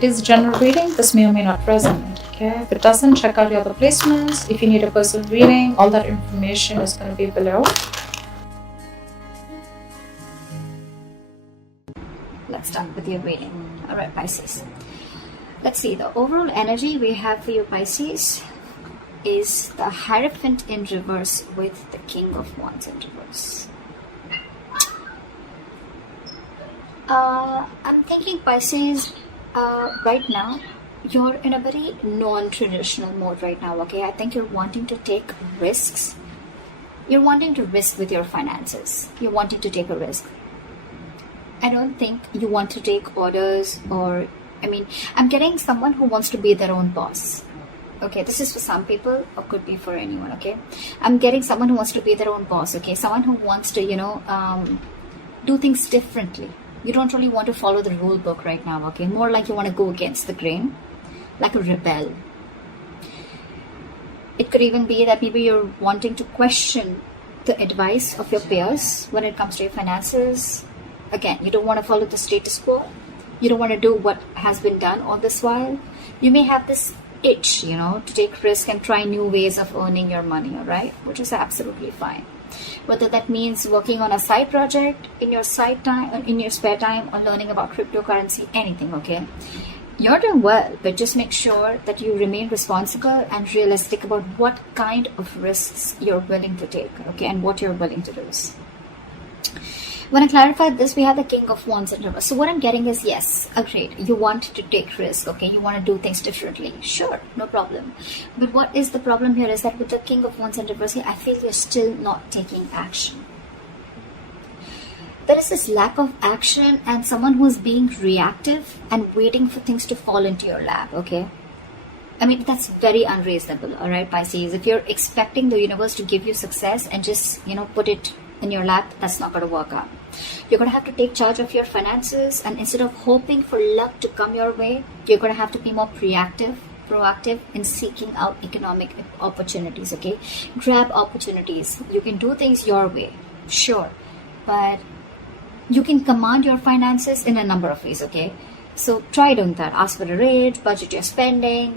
it is general reading. This may or may not resonate. Okay, if it doesn't, check out your other placements. If you need a personal reading, all that information is going to be below. Let's start with your reading. All right, Pisces. Let's see, the overall energy we have for you, Pisces, is the Hierophant in reverse with the King of Wands in reverse. I'm thinking, Pisces, right now, you're in a very non-traditional mode right now, okay? I think you're wanting to take risks. You're wanting to risk with your finances. You're wanting to take a risk. I don't think you want to take orders or, I'm getting someone who wants to be their own boss. Okay, this is for some people or could be for anyone, okay? I'm getting someone who wants to be their own boss, okay? Someone who wants to, do things differently. You don't really want to follow the rule book right now, okay? More like you want to go against the grain, like a rebel. It could even be that maybe you're wanting to question the advice of your peers when it comes to your finances. Again, you don't want to follow the status quo. You don't want to do what has been done all this while. You may have this itch, to take risk and try new ways of earning your money, all right? Which is absolutely fine. Whether that means working on a side project in your spare time, or learning about cryptocurrency, anything, okay? You're doing well, but just make sure that you remain responsible and realistic about what kind of risks you're willing to take, okay, and what you're willing to lose. When I clarified this, we have the King of Wands in reverse. So what I'm getting is, yes, agreed. You want to take risk, okay? You want to do things differently. Sure, no problem. But what is the problem here is that with the King of Wands in reverse here, I feel you're still not taking action. There is this lack of action and someone who is being reactive and waiting for things to fall into your lap, okay? That's very unreasonable, all right, Pisces? If you're expecting the universe to give you success and just, put it in your lap, that's not going to work out. You're going to have to take charge of your finances, and instead of hoping for luck to come your way, you're going to have to be more proactive in seeking out economic opportunities, okay? Grab opportunities. You can do things your way, sure, but you can command your finances in a number of ways, okay? So try doing that. Ask for a rate, budget your spending,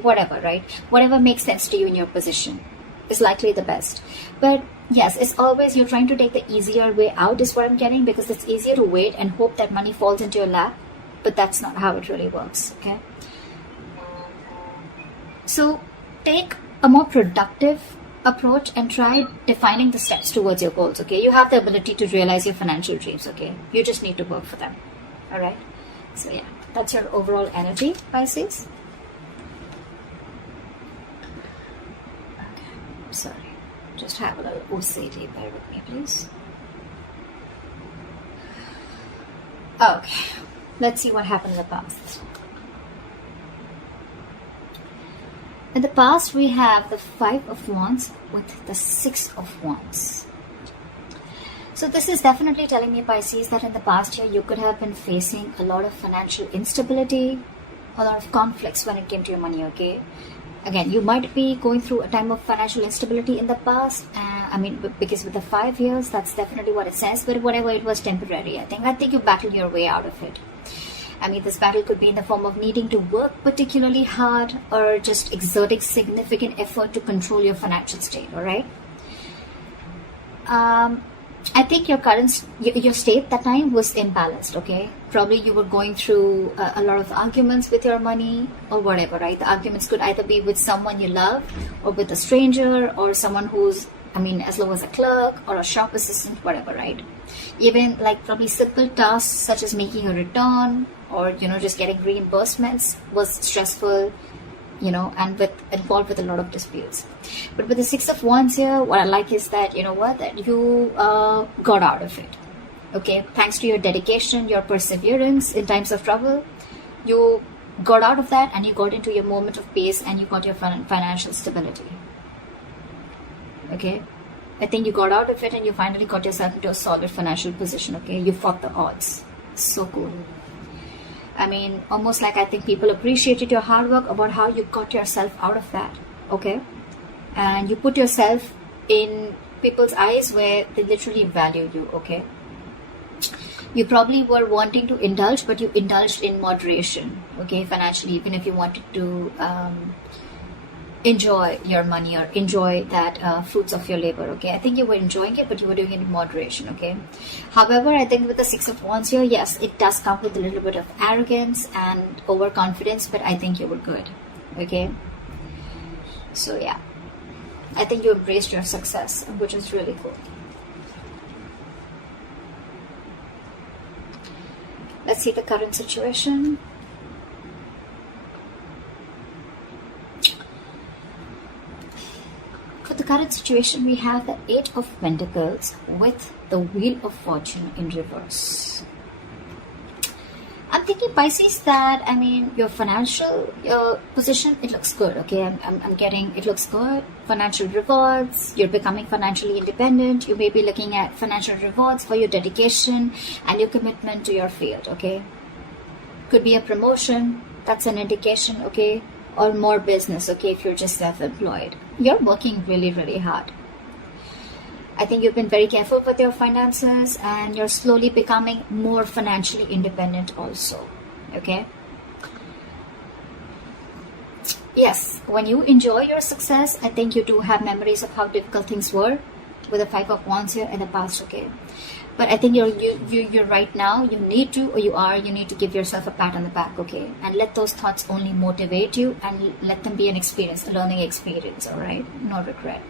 whatever, right? Whatever makes sense to you in your position is likely the best. But yes, it's always you're trying to take the easier way out is what I'm getting, because it's easier to wait and hope that money falls into your lap, but that's not how it really works, okay? So take a more productive approach and try defining the steps towards your goals, okay? You have the ability to realize your financial dreams, okay? You just need to work for them, all right? So yeah, that's your overall energy, Pisces. Okay, sorry. Just have a little OCD, bear with me, please. Okay, let's see what happened in the past. In the past, we have the Five of Wands with the Six of Wands. So this is definitely telling me, Pisces, that in the past year, you could have been facing a lot of financial instability, a lot of conflicts when it came to your money, okay? Again, you might be going through a time of financial instability in the past. Because with the 5 years, that's definitely what it says. But whatever, it was temporary. I think you battled your way out of it. This battle could be in the form of needing to work particularly hard or just exerting significant effort to control your financial state. All right. I think your state that time was imbalanced, okay? Probably you were going through a lot of arguments with your money or whatever, right? The arguments could either be with someone you love or with a stranger or someone who's, as low as a clerk or a shop assistant, whatever, right? Even like probably simple tasks such as making a return or, just getting reimbursements was stressful, and involved with a lot of disputes. But with the Six of Wands here, what I like is that, that you got out of it. Okay, thanks to your dedication, your perseverance in times of trouble, you got out of that and you got into your moment of peace and you got your financial stability. Okay, I think you got out of it and you finally got yourself into a solid financial position. Okay, you fought the odds. So cool. Almost like I think people appreciated your hard work about how you got yourself out of that, okay? And you put yourself in people's eyes where they literally value you, okay? You probably were wanting to indulge, but you indulged in moderation, okay, financially, even if you wanted to enjoy your money or enjoy that fruits of your labor, okay. I think you were enjoying it, but you were doing it in moderation, okay. However, I think with the Six of Wands here, yes, it does come with a little bit of arrogance and overconfidence, but I think you were good, okay. So yeah, I think you embraced your success, which is really cool. Let's see the current situation. For the current situation, we have the Eight of Pentacles with the Wheel of Fortune in reverse. I'm thinking, Pisces, that, I mean, your financial position, it looks good, okay? I'm getting, it looks good. Financial rewards, you're becoming financially independent. You may be looking at financial rewards for your dedication and your commitment to your field, okay? Could be a promotion, that's an indication, okay? Or more business, okay, if you're just self-employed. You're working really, really hard. I think you've been very careful with your finances and you're slowly becoming more financially independent also, okay? Yes, when you enjoy your success, I think you do have memories of how difficult things were with the Five of Wands here in the past, okay? But I think you're right now, you need to, or you need to give yourself a pat on the back, okay? And let those thoughts only motivate you and let them be an experience, a learning experience, all right? No regret.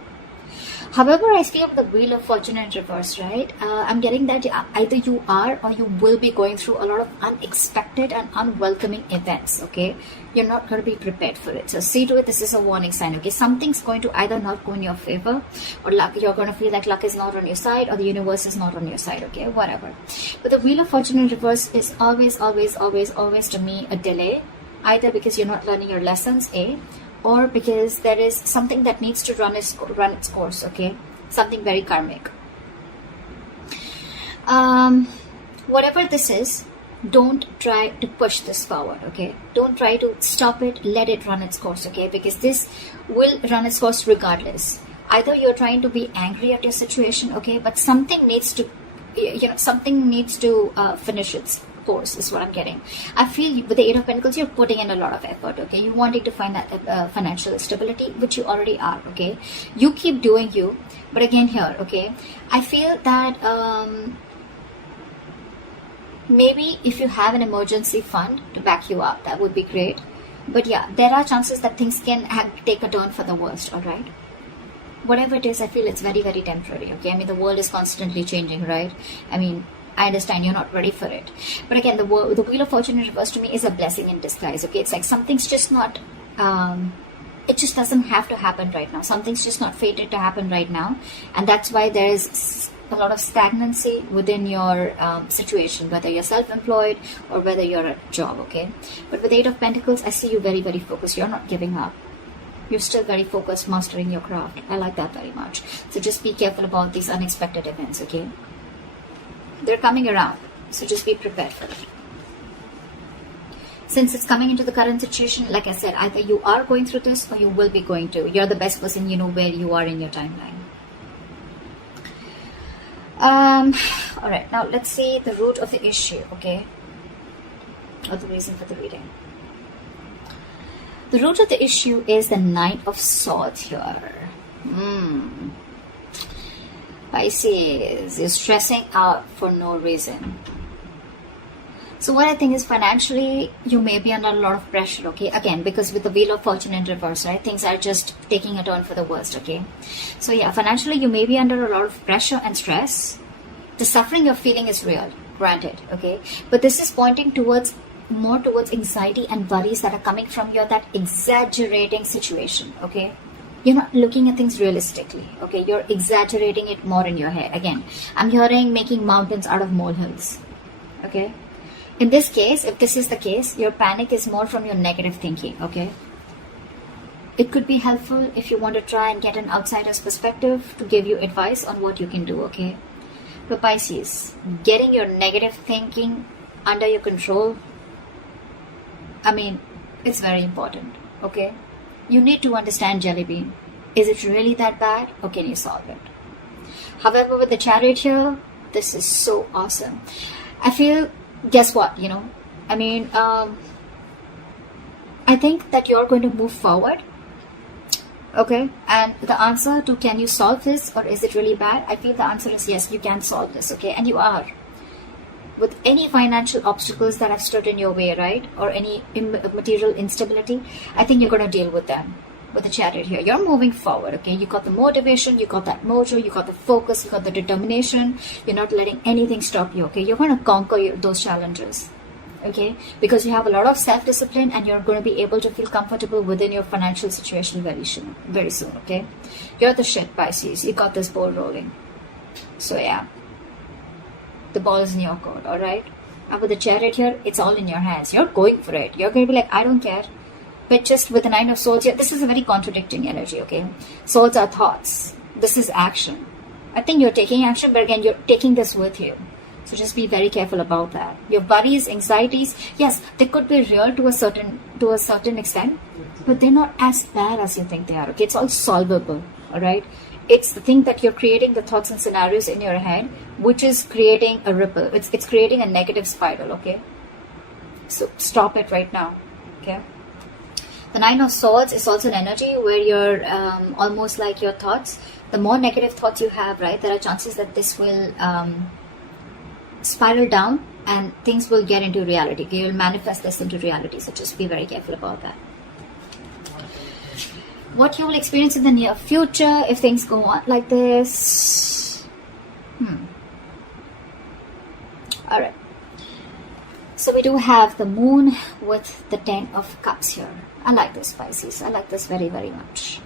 However, I feel the Wheel of Fortune in reverse, right? I'm getting that either you are or you will be going through a lot of unexpected and unwelcoming events, okay? You're not going to be prepared for it. So see to it, this is a warning sign, okay? Something's going to either not go in your favor, or luck, you're going to feel like luck is not on your side, or the universe is not on your side, okay? Whatever. But the Wheel of Fortune in reverse is always to me a delay, either because you're not learning your lessons, A, or because there is something that needs to run its course, okay? Something very karmic. Whatever this is, don't try to push this forward, okay? Don't try to stop it, let it run its course, okay? Because this will run its course regardless. Either you're trying to be angry at your situation, okay? But something needs to, something needs to finish its course is what I'm getting. I feel with the Eight of Pentacles, you're putting in a lot of effort, okay? You wanting to find that financial stability, which you already are, okay? You keep doing you, but again here, okay? I feel that maybe if you have an emergency fund to back you up, that would be great. But yeah, there are chances that things can take a turn for the worst, all right? Whatever it is, I feel it's very, very temporary, okay? I mean, the world is constantly changing, right? I mean, I understand you're not ready for it. But again, the Wheel of Fortune in reverse to me is a blessing in disguise, okay? It's like something's just not, it just doesn't have to happen right now. Something's just not fated to happen right now. And that's why there's a lot of stagnancy within your situation, whether you're self-employed or whether you're at a job, okay? But with Eight of Pentacles, I see you very, very focused. You're not giving up. You're still very focused, mastering your craft. I like that very much. So just be careful about these unexpected events, okay? They're coming around, so just be prepared for it. Since it's coming into the current situation, like I said, either you are going through this or you will be going to. You're the best person, you know where you are in your timeline. Alright, now let's see the root of the issue, okay? Or the reason for the reading. The root of the issue is the Knight of Swords here. Pisces is stressing out for no reason. So what I think is financially, you may be under a lot of pressure, okay? Again, because with the Wheel of Fortune in reverse, right? Things are just taking a turn for the worst, okay? So yeah, financially, you may be under a lot of pressure and stress. The suffering you're feeling is real, granted, okay? But this is pointing towards more towards anxiety and worries that are coming from your that exaggerating situation, okay? You're not looking at things realistically, okay? You're exaggerating it more in your head. Again, I'm hearing making mountains out of molehills, okay? In this case, if this is the case, your panic is more from your negative thinking, okay? It could be helpful if you want to try and get an outsider's perspective to give you advice on what you can do, okay? But Pisces, getting your negative thinking under your control, I mean, it's very important, okay? You need to understand, Jelly Bean. Is it really that bad, or can you solve it? However, with the Chariot here, this is so awesome. I feel, guess what, I think that you're going to move forward. Okay, and the answer to can you solve this or is it really bad? I feel the answer is yes, you can solve this, okay, and you are. With any financial obstacles that have stood in your way, right, or any material instability, I think you're going to deal with them. With the Chariot here, you're moving forward, okay? You got the motivation, you got that mojo, you got the focus, you got the determination. You're not letting anything stop you, okay? You're going to conquer those challenges, okay? Because you have a lot of self-discipline and you're going to be able to feel comfortable within your financial situation very soon, okay? You're the shit, Pisces. You got this ball rolling. So yeah, the ball is in your court, all right? And with the Chariot here, it's all in your hands. You're going for it. You're going to be like, I don't care. But just with the Nine of Swords here, this is a very contradicting energy, okay? Swords are thoughts. This is action. I think you're taking action, but again, you're taking this with you. So just be very careful about that. Your worries, anxieties, yes, they could be real to a certain extent, but they're not as bad as you think they are, okay? It's all solvable, all right? It's the thing that you're creating the thoughts and scenarios in your head, which is creating a ripple. It's creating a negative spiral, okay? So stop it right now, okay? The Nine of Swords is also an energy where you're almost like your thoughts. The more negative thoughts you have, right, there are chances that this will spiral down and things will get into reality. You will manifest this into reality. So just be very careful about that. What you will experience in the near future if things go on like this. All right. So we do have the Moon with the 10 of Cups here. I like this, Pisces. I like this very, very much.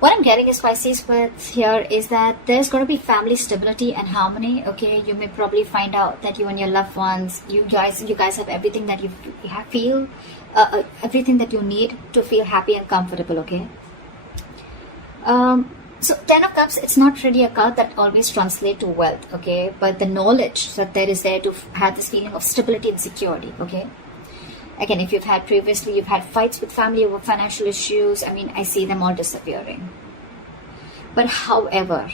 What I'm getting is, Pisces, with here is that there's going to be family stability and harmony, okay? You may probably find out that you and your loved ones, you guys have everything that you feel, everything that you need to feel happy and comfortable, okay? So 10 of Cups, it's not really a card that always translates to wealth, okay? But the knowledge that there is there to have this feeling of stability and security, okay? Again, if you've had fights with family over financial issues, I mean, I see them all disappearing. But however,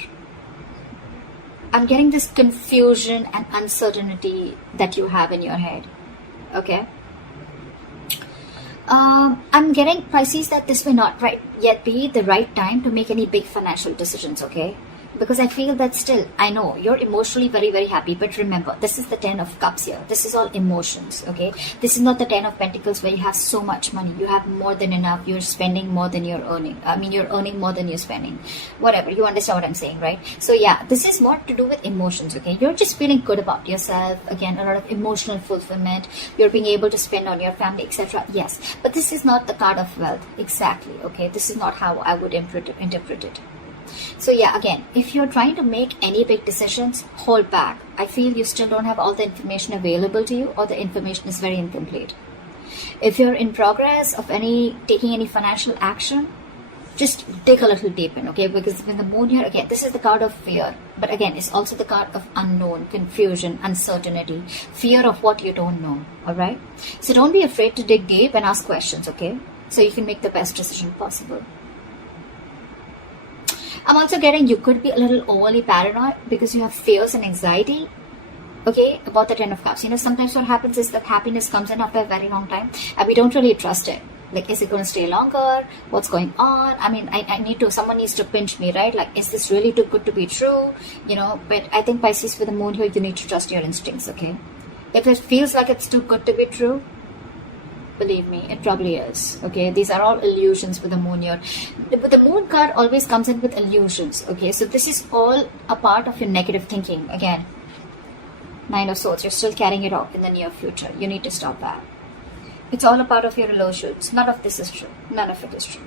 I'm getting this confusion and uncertainty that you have in your head, okay? I'm getting, Pisces, that this may not yet be the right time to make any big financial decisions, okay? Because I feel that still, I know you're emotionally very, very happy, but remember, this is the 10 of Cups here. This is all emotions, okay? This is not the 10 of Pentacles where you have so much money. You have more than enough. You're spending more than you're earning. I mean, you're earning more than you're spending. Whatever, you understand what I'm saying, right? So yeah, this is more to do with emotions, okay? You're just feeling good about yourself. Again, a lot of emotional fulfillment. You're being able to spend on your family, etc. Yes, but this is not the card of wealth. Exactly, okay? This is not how I would interpret it. So yeah, again, if you're trying to make any big decisions, hold back. I feel you still don't have all the information available to you, or the information is very incomplete. If you're in progress of taking any financial action, just dig a little deep in, okay? Because when the Moon here, again, this is the card of fear, but again, it's also the card of unknown, confusion, uncertainty, fear of what you don't know, all right? So don't be afraid to dig deep and ask questions, okay? So you can make the best decision possible. I'm also getting you could be a little overly paranoid because you have fears and anxiety, okay, about the 10 of Cups. You know, sometimes what happens is that happiness comes in after a very long time and we don't really trust it. Like, is it going to stay longer? What's going on? I mean, someone needs to pinch me, right? Like, is this really too good to be true? You know, but I think, Pisces, with the Moon here, you need to trust your instincts, okay? If it feels like it's too good to be true, believe me, it probably is, okay? These are all illusions with the Moon here. But the Moon card always comes in with illusions, okay? So this is all a part of your negative thinking. Again, Nine of Swords, you're still carrying it off in the near future. You need to stop that. It's all a part of your illusions. None of this is true. None of it is true,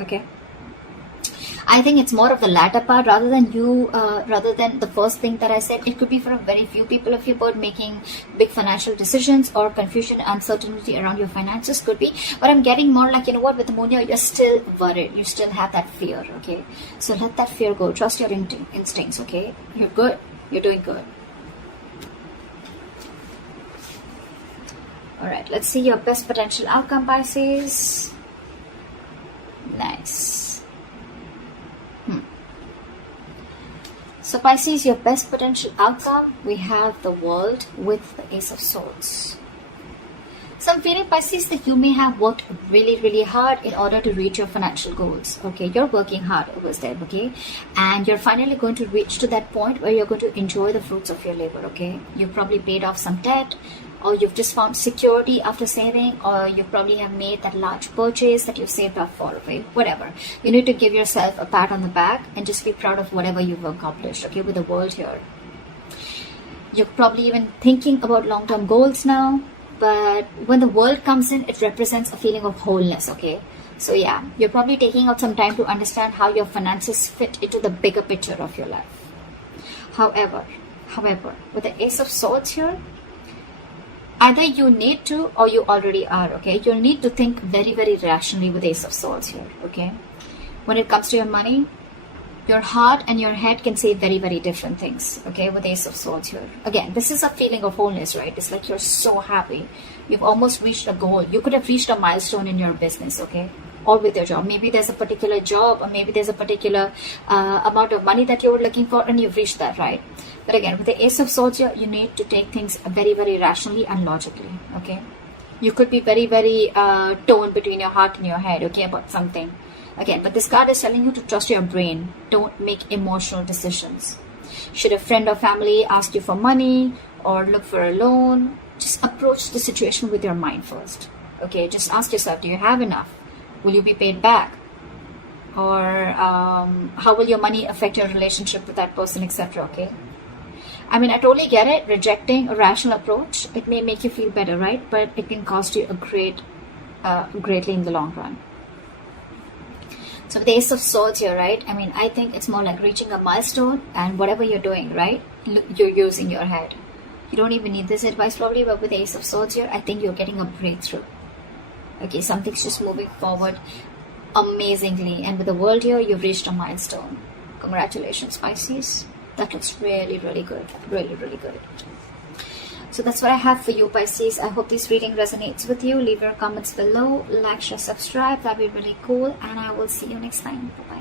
okay? I think it's more of the latter part rather than the first thing that I said. It could be for a very few people of your birth making big financial decisions, or confusion, uncertainty around your finances could be. But I'm getting more like, you know what, with the Moon here, you're still worried. You still have that fear, okay? So let that fear go. Trust your instincts, okay? You're good. You're doing good. Alright, let's see your best potential outcome, Pisces. Nice. So So Pisces, your best potential outcome, we have the World with the Ace of Swords. So I'm feeling, Pisces, that you may have worked really hard in order to reach your financial goals. Okay, you're working hard over there, okay? And you're finally going to reach to that point where you're going to enjoy the fruits of your labor, okay? You've probably paid off some debt, or you've just found security after saving, or you probably have made that large purchase that you saved up for, okay? Whatever. You need to give yourself a pat on the back and just be proud of whatever you've accomplished, okay, with the World here. You're probably even thinking about long-term goals now. But when the World comes in, it represents a feeling of wholeness, okay? So yeah, you're probably taking out some time to understand how your finances fit into the bigger picture of your life. However, with the Ace of Swords here, either you need to or you already are, okay? You'll need to think very rationally with Ace of Swords here, okay? When it comes to your money, your heart and your head can say very different things, okay, with Ace of Swords here. Again, this is a feeling of wholeness, right? It's like you're so happy. You've almost reached a goal. You could have reached a milestone in your business, okay, or with your job. Maybe there's a particular job, or maybe there's a particular amount of money that you were looking for, and you've reached that, right? But again, with the Ace of Swords here, you need to take things very rationally and logically, okay? You could be very torn between your heart and your head, okay, about something. Again, but this card is telling you to trust your brain. Don't make emotional decisions. Should a friend or family ask you for money or look for a loan, just approach the situation with your mind first. Okay, just ask yourself, do you have enough? Will you be paid back? Or how will your money affect your relationship with that person, etc. Okay. I mean, I totally get it. Rejecting a rational approach, it may make you feel better, right? But it can cost you greatly in the long run. So with the Ace of Swords here, right? I mean, I think it's more like reaching a milestone, and whatever you're doing, right? You're using your head. You don't even need this advice probably, but with the Ace of Swords here, I think you're getting a breakthrough. Okay, something's just moving forward amazingly. And with the World here, you've reached a milestone. Congratulations, Pisces. That looks really good. Really good. So that's what I have for you, Pisces. I hope this reading resonates with you. Leave your comments below. Like, share, subscribe. That'd be really cool. And I will see you next time. Bye-bye.